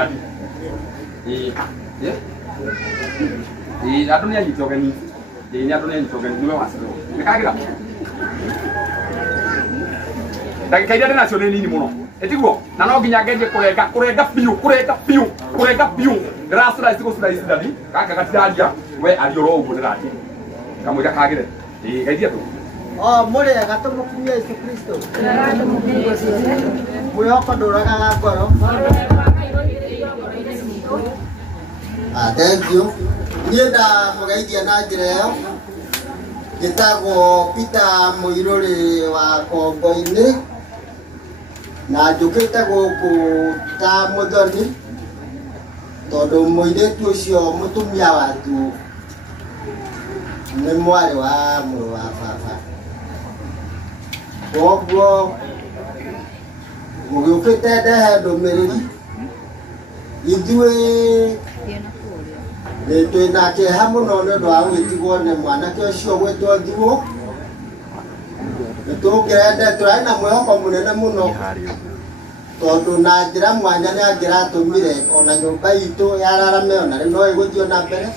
Dadi. Adunia hitogeni. Ni adunia hitogeni niwe wasiro. Nikagira. Ndagika iria ndina cio ni nini muno. Etiguo na no nginya ngeje kurenga piu. Ndĩracura icigo cura ici Dadi. Kaka gatiraria we arioro uguo ndĩrathi. Kamwira kagire. Geithia tu. Mũrĩ gatũmũkinyia Yesu Kristo. Mwĩhoko ndũragaga ngoro. Thank you. Niĩ ndamũgeithia na njĩra ĩyo. Njĩtagwo Peter Mũirũrĩ wa Kongo-inĩ. Na njũkĩte gũkũ ta mũthoni. Tondũ mũirĩtu ũcio mũtumia watu nĩ mwarĩ wa mũrũ wa baba. Koguo mũgĩũkĩte ndehe ndũmĩrĩri ithuĩ twĩna kĩeha mũno nĩ ũndũ wa gwĩtigwo nĩ mwanake ũcio gwĩtwo Thuo. Tũrarĩ na mwĩhoko mũnene mũno tondũ na njĩra mwanya nĩ angĩratũmire ona nyũmba itũ yararame ona rĩu no ĩgũthiĩ na mbere.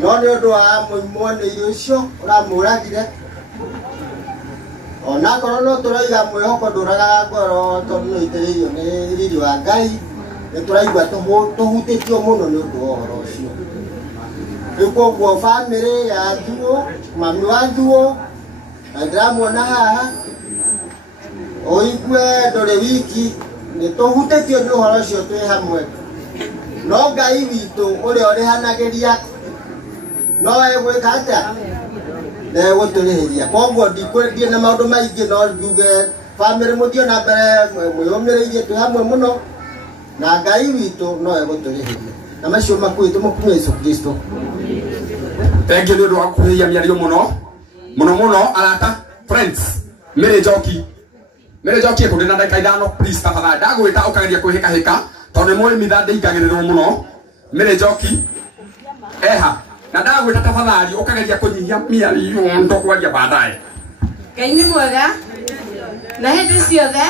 No nĩ ũndũ wa mũimo-inĩ ũcio ũramũragire. Ona korwo no tũraiga mwĩhoko ndũragaga ngoro tondũ nĩ itĩrĩirio nĩ riri wa Ngai. Nĩ tũraigua tũhutĩtio mũno nĩ ũndũ wa ũhoro ũcio. Rĩu koguo bamĩrĩ ya Thuo, mami wa Thuo, na ndĩramuona haha, ũigue ndũrĩ wiki, nĩ tũhutĩtio nĩ ũhoro ũcio twĩ hamwe. No Ngai witũ ũrĩa ũrĩhanagĩria no egwĩka atĩa? Na egũtũrĩhĩria. Koguo ndikwĩrĩrie na maũndũ maingĩ no njuge bamĩrĩ mũthiĩ na mbere mwĩyũmĩrĩirie twĩ hamwe mũno na Ngai witũ no egũtũrĩhĩria. Na macio makuĩte mũkinyia Yesu Kristo. Thank you nĩ ũndũ wa kuhĩia mĩario mũno arata friends. Mary Njoki ekundi na ndagĩka ithano please tafadhali ndagwĩta ũkageria kwĩhĩkahĩka tondũ nĩ mũĩ mitha ndĩingagĩrĩrwo mũno. Mary Njoki eha na ndagwĩta tafadhali ũkageria kũnyihia mĩario ndokwaria baadaye. Ngai nĩ mwega na hĩndĩ ciothe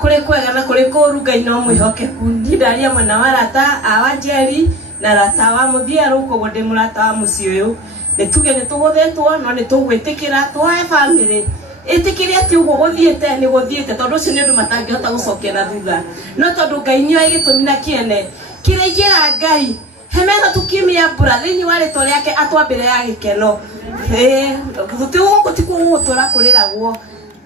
kũrĩ kwega na kũrĩ kũũru Ngai no mwĩhokeku. Ndaria mwena wa arata a Wanjeri na arata wa mũthiarũ koguo ndĩ mũrata wa mũciĩ ũyũ. Nĩ tuge nĩ tũgũthĩtwo no nĩ tũgwĩtĩkĩra twoe bamĩrĩ ĩtĩkĩre atĩ ũguo gũthiĩte nĩ gũthiĩte tondũ ũcio nĩ ũndũ matangĩhota gũcokia na thutha. No tondũ Ngai nĩoĩ gĩtũmi na kĩene kĩraingĩra Ngai hemena tukimia mbura thĩinĩ wa rĩtwa rĩake atwambĩre ya gĩkeno. Gũtigũgũtũra kũrĩragwo.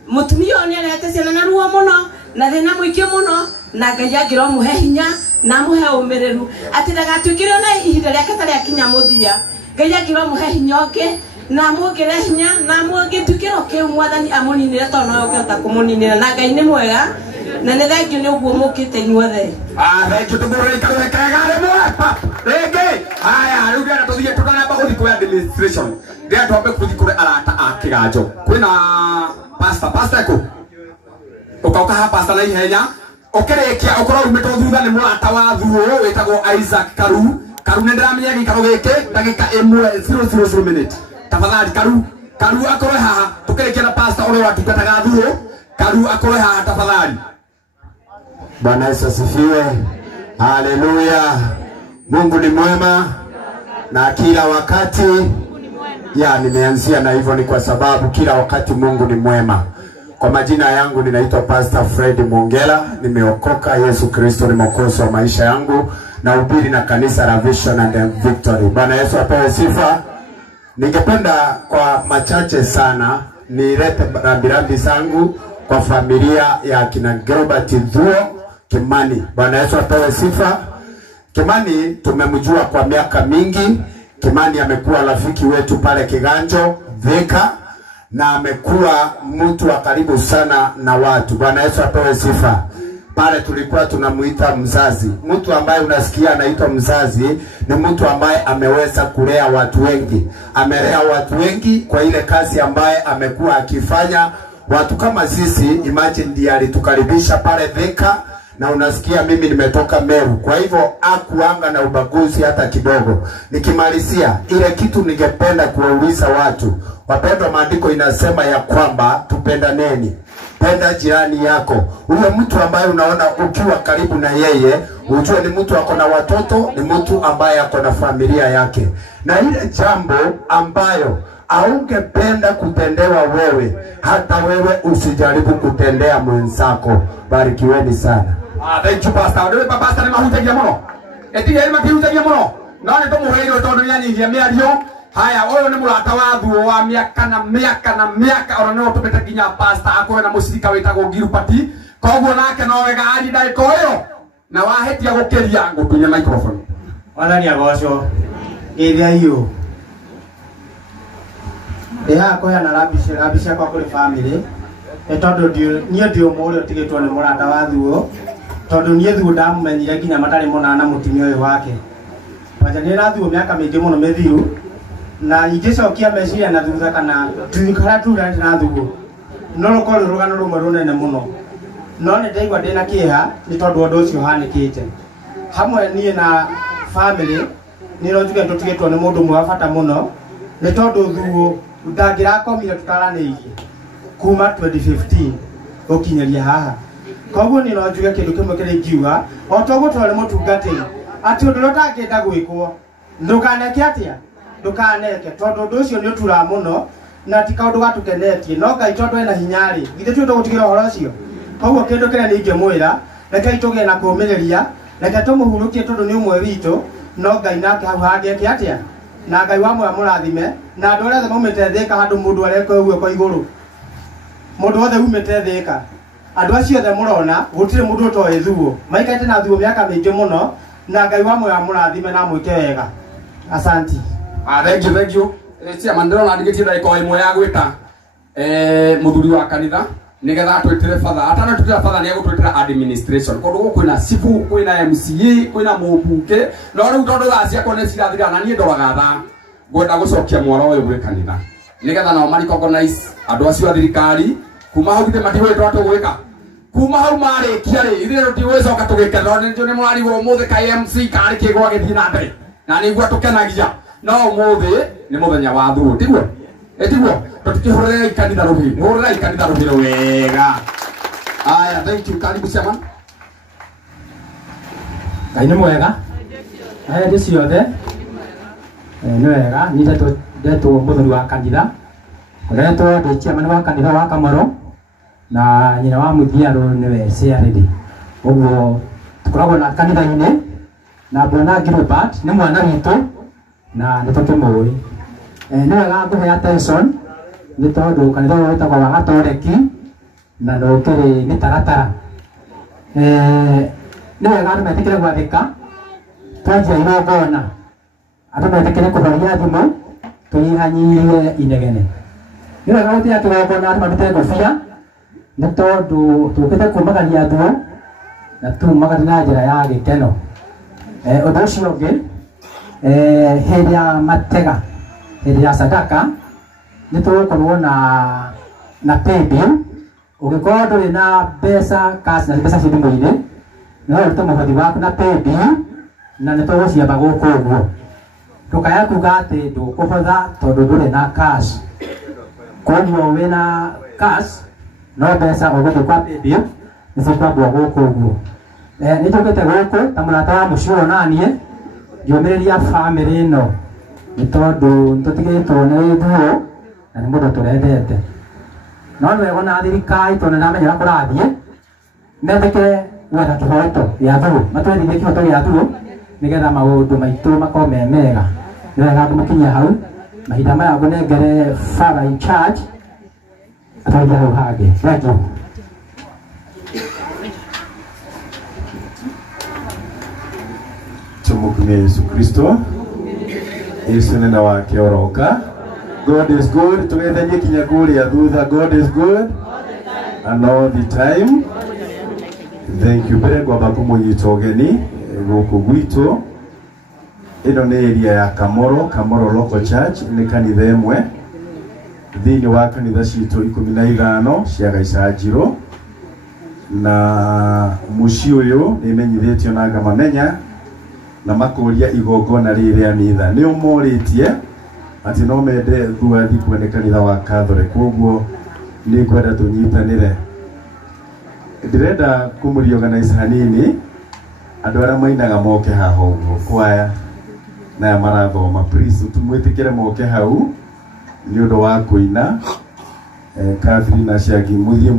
Mũtumia ũyũ nĩ arehete ciana na ruo mũno na thĩna mũingĩ mũno na Ngai angĩromũhe hinya na amũhe ũmĩrĩru atĩ ndagatuĩkĩre ona ihinda rĩake ta rĩakinya mũthia. Ngai angĩromũhe hinya ũngĩ na amwongere hinya na amwongĩtukĩro kĩu Mwathani amũninĩre tondũ no ũngĩhota kũmũninĩra. Na Ngai nĩ mwega na nĩ thengiũ nĩ ũguo mũkĩte inyuothe. Thengiũ tũmũrĩi karũhe kega rĩmwe rĩngĩ. Haya rĩu ndĩrenda tũthiĩ tũtanamba gũthiĩ kũrĩ administration. Ndĩrenda twambe gũthiĩ kũrĩ arata a kĩganjo. Kwĩna pastor eko ũkauka ha pastor na ihenya ũkĩrĩkia ũkorwo umĩtwo thutha nĩ mũrata wa Thuo wĩtagwo Isaac Karu nĩ ndĩramenya gĩikaro gĩkĩ ndagĩka 1:00 minute. Tafadhali Karu akorwe haha tukĩrĩkia na pastor ũrĩa watungataga Thuo. Karu akorwe haha tafadhali. Bwana Yesu asifiwe. Haleluya. Mungu ni mwema na kila wakati. Nimeanzia na hivyo ni kwa sababu kila wakati Mungu ni mwema. Kwa majina yangu ninaitwa Pastor Fred Mongela, nimeokoka. Yesu Kristo ni mwokozi wa maisha yangu na ubiri na kanisa la Vision and Victory. Bwana Yesu apewe sifa. Ningependa kwa machache sana nilete rambirambi zangu kwa familia ya kina Gilbert Thuo Kimani. Bwana Yesu apewe sifa. Kimani tumemjua kwa miaka mingi. Kimani amekuwa rafiki wetu pale Kiganjo Thika na amekuwa mtu wa karibu sana na watu. Bwana Yesu apewe sifa. Pale tulikuwa tunamuita mzazi. Mtu ambaye unasikia anaitwa mzazi ni mtu ambaye ameweza kulea watu wengi. Amelea watu wengi kwa ile kazi ambaye amekuwa akifanya. Watu kama sisi, imagine ndiye alitukaribisha pale Thika na unasikia mimi nimetoka Meru. Kwa hivyo hakuanga na ubaguzi hata kidogo. Nikimalizia ile kitu ningependa kuwauliza watu. Wapendwa, maandiko inasema ya kwamba tupendaneni. penda jirani yako. Huyo mtu ambaye unaona ukiwa karibu na yeye, ujue ni mtu ako na watoto, ni mtu ambaye ako na familia yake. Na ile jambo ambayo aungependa kutendewa wewe, hata wewe usijaribu kutendea mwenzako. Barikiweni sana. Thank you pastor. Ndio pastor ni mahutagia muno. Eti yeye mahutagia muno. Na ni tumuheire tondu nyanyigia miario. Haya, wewe ni murata wa thuo wa miaka na miaka ona no tumete ginya pastor akwe na musirika wetagwo Gilbert. Koguo nake no wega ari ndai koyo. Na wahetia gukiria ngutunye microphone. Wathani agoco. Geithia iyo. Koya na rabisha kwa kule family. Tondu ndio muri otigitwo ni murata wa thuo. Tondu nie thuo ndamumenyire ginya matari monana mutimio uyu wake. Wajanira thuo miaka mingi muno mithiru. Na igicokia meciria na thutha kana tukara tura na thuo. No rukoro rugano rumwe runene muno. No ni ndaigua ndina kieha ni tondu undu ucio hanikite. Hamwe nie na family ni rojuge tutigitwo ni mundu mwe wa bata muno. Ni tondu thuo ndangirakomire tutaraniirie kuma 2015 ukinyeria haha. Koguo ni rojuge kindu kimwe kiri ngiuga o toguo twari mutungatiri ati undu rutangenda gwikwo ndukaneke atia ndukaneke tondu undu ucio ni utura muno na ti kaundu gatukenetie no Ngai tondu ena hinyari githe tu tugutigira horo ucio. Koguo kindu kiria ningimwira reke ituge na kumiriria reke tumuhurukie tondu ni umwe witu no Ngai nake hau hangeke atia na Ngai wa mwe amurathime na andu othe maumite thika handu mundu areka uguo kwa iguru mundu othe umite thika andu acio othe murona gutire mundu utoe thuo maikaite na thuo miaka mingi muno na Ngai wa mwe amurathime na mwike wega. Asanti. Thank you. Cia mandero na ndigitie ndaiko imwe ya gwita muthuri wa kanitha nigetha twitire father atana twitira father ni egutwitira administration kondu kwina sifu kwina MCA kwina mubunge no riu tondu thaa ciakwa ni cirathira na nie ndoraga thaa ngwenda gucokia mwaro uyu gwi kanitha nigetha nao mari organize andu acio a thirikari kuma hau githe matiwetwo atugwika kuma hau marikia ri ithe rutiwecoka tugikethera ni mwarigwo umuthi KMC kari kigwa githii na mbere na nigua tukenagia no umuthi ni muthenya wa thuo tiguo etiguo tutikihurira ikanitha ruhi hurira ikanitha ruhi wega. Aya, thank you. Karibu Chairman. Ngai ni mwega. Aya ndi ciothe ni wega ni ndetwo muthuri wa kanitha ndetwo ndi Chairman wa kanitha wa Kamaro na nyina wa muthiaru niwe Ciaredi. Uguo tukoragwo na kanitha-ini na bwana Gilbert ni mwana witu na nitukimuwi. Ni wega nguhe attention ni tondu kanitha uyu witagwo wa Gatoreki na no kiri ni taratara. Ni wega andu metikire gwathika twanjia igongona andu metikire kuhoria thimu tunyihanyirie inegene. Ni wega gutia kigongona andu marute ngobia ni tondu tukite kumagaria thuo na tumagaria na njira ya gikeno. Undu ucio ungi hindi ya matega hindi ya sadaka ni tugukorwo na paybill ugikorwo nduri na mbeca cash na mbeca cithi muini no urute muhothi waku na paybill na ni tuguciamba guku uguo ndukaya kuga ati ndukubotha tondu nduri na cash. Koguo wina cash no mbeca uguthi kwa paybill ni cikwambwo guku uguo. Ni tugite guku ta murata wa mucio nanie ngiumiriria family ino ni tondu ntutigitwo ni thuo na ni mundu turendete no ni wega na thirikari tondu namenyera kurathie mendeke gwetha kihoto gia thuo matwethithie kihoto gia thuo nigetha maundu maitu makorwo me mega. Ni wega tumukinyia hau mahinda maya ngunengere father in charge atwaithia hau hangi. Thank you. Tumukimie Yesu Kristo. Yesu nena wake oroka. God is good. Tugethanie kinya kuria thutha. God is good and all the time. Thank you. Mbere ngwamba kumunyita ugeni guku gwitu. Ino ni area ya Kamoro Local Church ni kanitha imwe thiini wa kanitha citu 15 cia Gaicajiro na muci uyu nimenyithitio na ngamamenya na makuria igongona riria mitha ni umoritie ati no mende thuathi kwene kanitha wa Catholic. Koguo ni kwenda tunyitanire ndirenda kumuriorganize hanini andu aria mainaga moke haha uguo kwaya na marathoma please tumwitikire moke hau ni undu wa kuina Catherine Ashagi muthie